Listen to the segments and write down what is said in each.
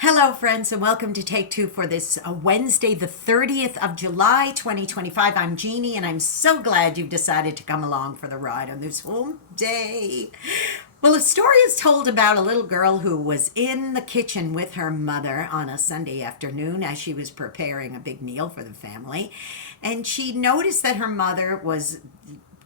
Hello, friends, and welcome to Take Two for this Wednesday, the 30th of July, 2025. I'm Jeannie, and I'm so glad you've decided to come along for the ride on this home day. Well, a story is told about a little girl who was in the kitchen with her mother on a Sunday afternoon as she was preparing a big meal for the family. And she noticed that her mother was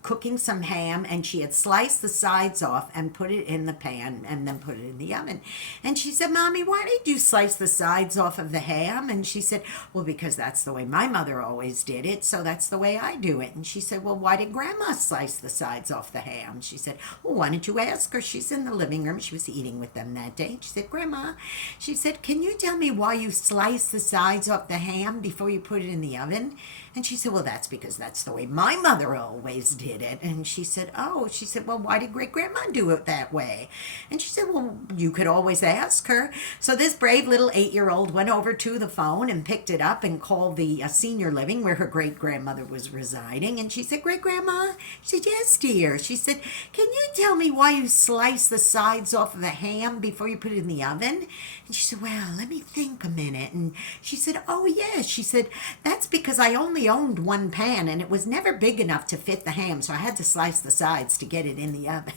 cooking some ham, and she had sliced the sides off and put it in the pan and then put it in the oven. And she said, "Mommy, why did you slice the sides off of the ham?" And she said, "Well, because that's the way my mother always did it, so that's the way I do it." And she said, "Well, why did Grandma slice the sides off the ham?" She said, "Well, why don't you ask her?" She's in the living room. She was eating with them that day. She said, "Grandma," she said, "can you tell me why you slice the sides off the ham before you put it in the oven?" And she said, "Well, that's because that's the way my mother always did it." And she said, "Oh," she said, "well, why did great grandma do it that way?" And she said, "Well, you could always ask her." So this brave little 8-year-old went over to the phone and picked it up and called the senior living where her great grandmother was residing. And she said, "Great grandma?" She said, "Yes, dear." She said, "Can you tell me why you slice the sides off of the ham before you put it in the oven?" And she said, "Well, let me think a minute." And she said, "Oh, yes." She said, "That's because I only owned one pan and it was never big enough to fit the ham, so I had to slice the sides to get it in the oven."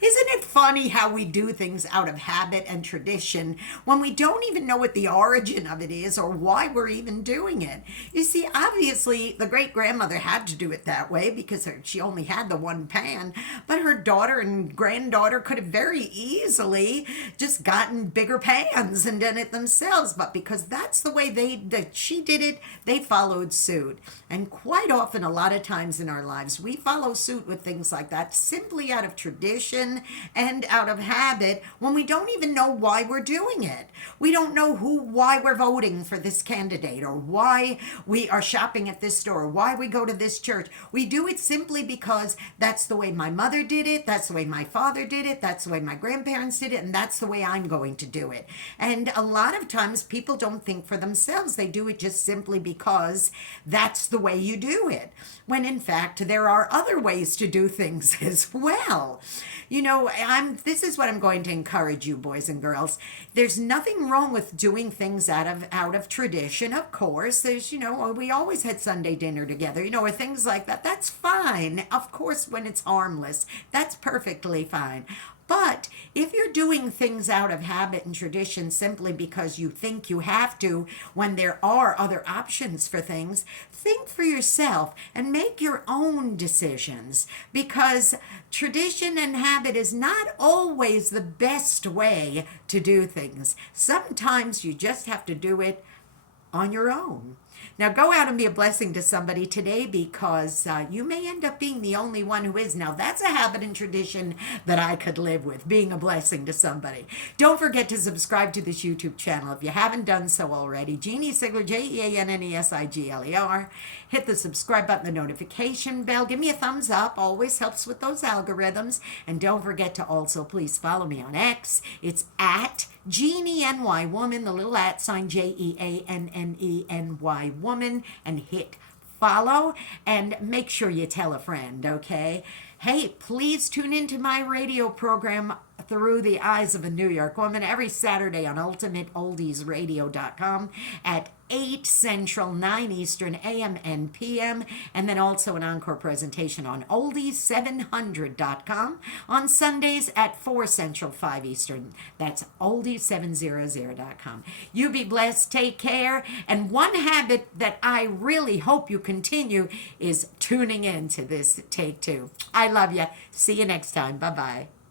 Isn't it funny how we do things out of habit and tradition when we don't even know what the origin of it is or why we're even doing it? You see, obviously, the great-grandmother had to do it that way because she only had the one pan, but her daughter and granddaughter could have very easily just gotten bigger pans and done it themselves, but because that's the way that she did it, they followed suit. And quite often, a lot of times in our lives, we follow suit with things like that simply out of tradition and out of habit when we don't even know why we're doing it. We don't know why we're voting for this candidate or why we are shopping at this store or why we go to this church. We do it simply because that's the way my mother did it, that's the way my father did it, that's the way my grandparents did it, and that's the way I'm going to do it. And a lot of times people don't think for themselves. They do it just simply because that's the way you do it, when in fact there are other ways to do things as well. You know, this is what I'm going to encourage you, boys and girls. There's nothing wrong with doing things out of tradition, of course. There's, we always had Sunday dinner together, or things like that. That's fine. Of course, when it's harmless, that's perfectly fine. But if you're doing things out of habit and tradition simply because you think you have to, when there are other options for things, think for yourself and make your own decisions, because tradition and habit is not always the best way to do things. Sometimes you just have to do it on your own. Now go out and be a blessing to somebody today, because you may end up being the only one who is. Now that's a habit and tradition that I could live with, being a blessing to somebody. Don't forget to subscribe to this YouTube channel if you haven't done so already. Jeanne Sigler, JeanneSigler. Hit the subscribe button, the notification bell. Give me a thumbs up. Always helps with those algorithms. And don't forget to also please follow me on X. It's at Jeannie NY Woman, the little @ sign JeanneNY Woman, and hit follow, and make sure you tell a friend, okay? Hey, please tune into my radio program Through the Eyes of a New York Woman every Saturday on ultimateoldiesradio.com at 8 Central, 9 Eastern, AM and PM, and then also an encore presentation on oldies700.com on Sundays at 4 Central, 5 Eastern. That's oldies700.com. You be blessed, take care, and one habit that I really hope you continue is tuning in to this Take Two. I love you. See you next time. Bye-bye.